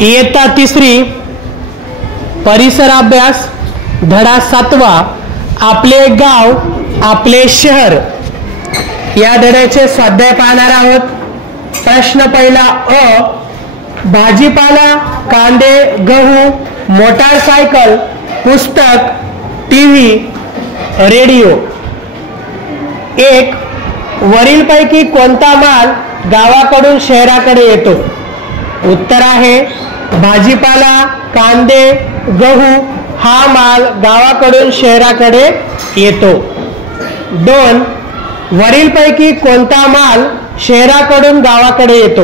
इयत्ता तिसरी परिसर अभ्यास धडा 7वा आपले गाव आपले शहर या धड्याचे स्वाध्याय पाहणार आहोत। प्रश्न पहिला अ, भाजीपाला, कांदे, गहू, मोटारसायकल, पुस्तक, टीव्ही, रेडिओ। 1. वरीलपैकी कोणता माल गावाकडून शहराकडे येतो? उत्तर आहे भाजीपाला, कांदे, गहू हा माल गावाकडून शहराकडे येतो। 2. वरीलपैकी कोणता माल शहराकडून गावाकडे येतो?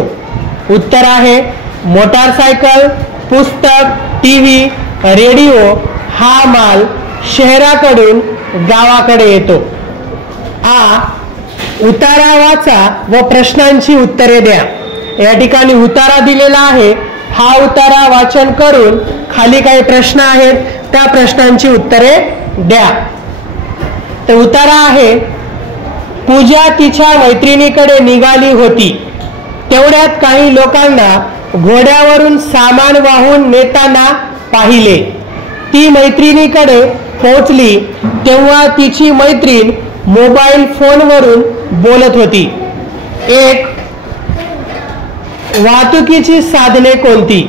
उत्तर आहे मोटारसायकल, पुस्तक, टीव्ही, रेडिओ हा माल शहराकडून गावाकडे येतो। आ, उतारा वाचा व प्रश्नांची उत्तरे द्या। या ठिकाणी उतारा दिलेला आहे, हा उतारा वाचन करून खाली काही प्रश्न आहेत त्या प्रश्नांची उत्तरे द्या। तर उतारा आहे, पूजा तिच्या मैत्रिणीकडे निघाली होती, तेवढ्यात काही लोकांना घोड्यावरून सामान वाहून नेताना पाहिले। ती मैत्रिणीकडे पोहोचली तेव्हा तिची मैत्रीण मोबाईल फोनवरून बोलत होती। 1. वाहतुकीची साधने कोणती?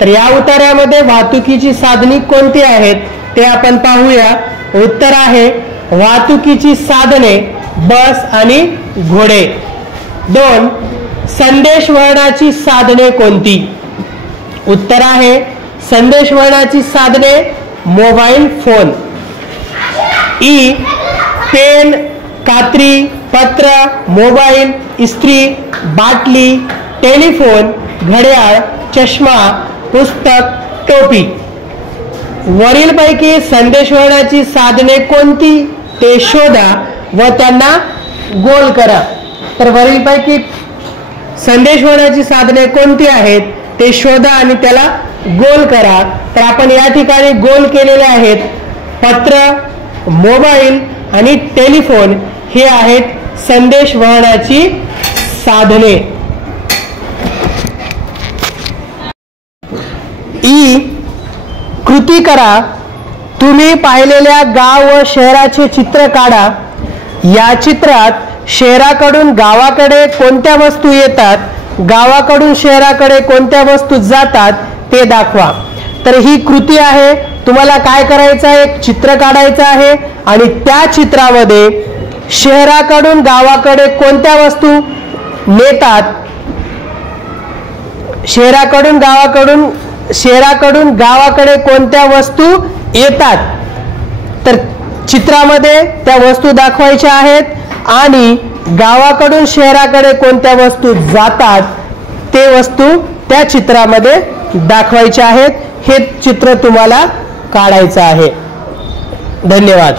तर या उतार्यामध्ये वाहतुकीची साधने कोणती आहेत ते आपण पाहूया। उत्तर आहे वाहतुकीची साधने बस आणि घोडे। 2. संदेशवहनाची साधने कोणती? उत्तर आहे संदेशवहनाची साधने मोबाईल फोन। ई, पेन, कात्री, पत्र, मोबाईल, इस्त्री, बाटली, टेलिफोन, घड्याळ, चष्मा, पुस्तक, टोपी। वरीलपैकी संदेशवहनाची साधने कोणती ते शोधा व त्यांना गोल करा। तर वरीलपैकी संदेशवहनाची साधने कोणती आहेत ते शोधा आणि त्याला गोल करा। तर आपण या ठिकाणी गोल केलेले आहेत पत्र, मोबाईल आणि टेलिफोन हे आहेत संदेशवहनाची साधने। ई, कृती करा। तुम्ही पाहिलेल्या गाव व शहराचे चित्र काढा। या चित्रात शहराकडून गावाकडे कोणत्या वस्तू येतात, गावाकडून शहराकडे कोणत्या वस्तू जातात ते दाखवा। तर ही कृती आहे, तुम्हाला काय करायचं आहे, एक चित्र काढायचं आहे आणि त्या चित्रामध्ये शहराकडून गावाकडे कोणत्या वस्तू नेतात, शहराकडून गावाकडे कोणत्या वस्तू येतात, तर चित्रामध्ये त्या वस्तू दाखवायच्या आहेत आणि गावाकडून शहराकडे कोणत्या वस्तू जातात ते वस्तू त्या चित्रामध्ये दाखवायच्या आहेत। हे चित्र तुम्हाला काढायचं आहे। धन्यवाद।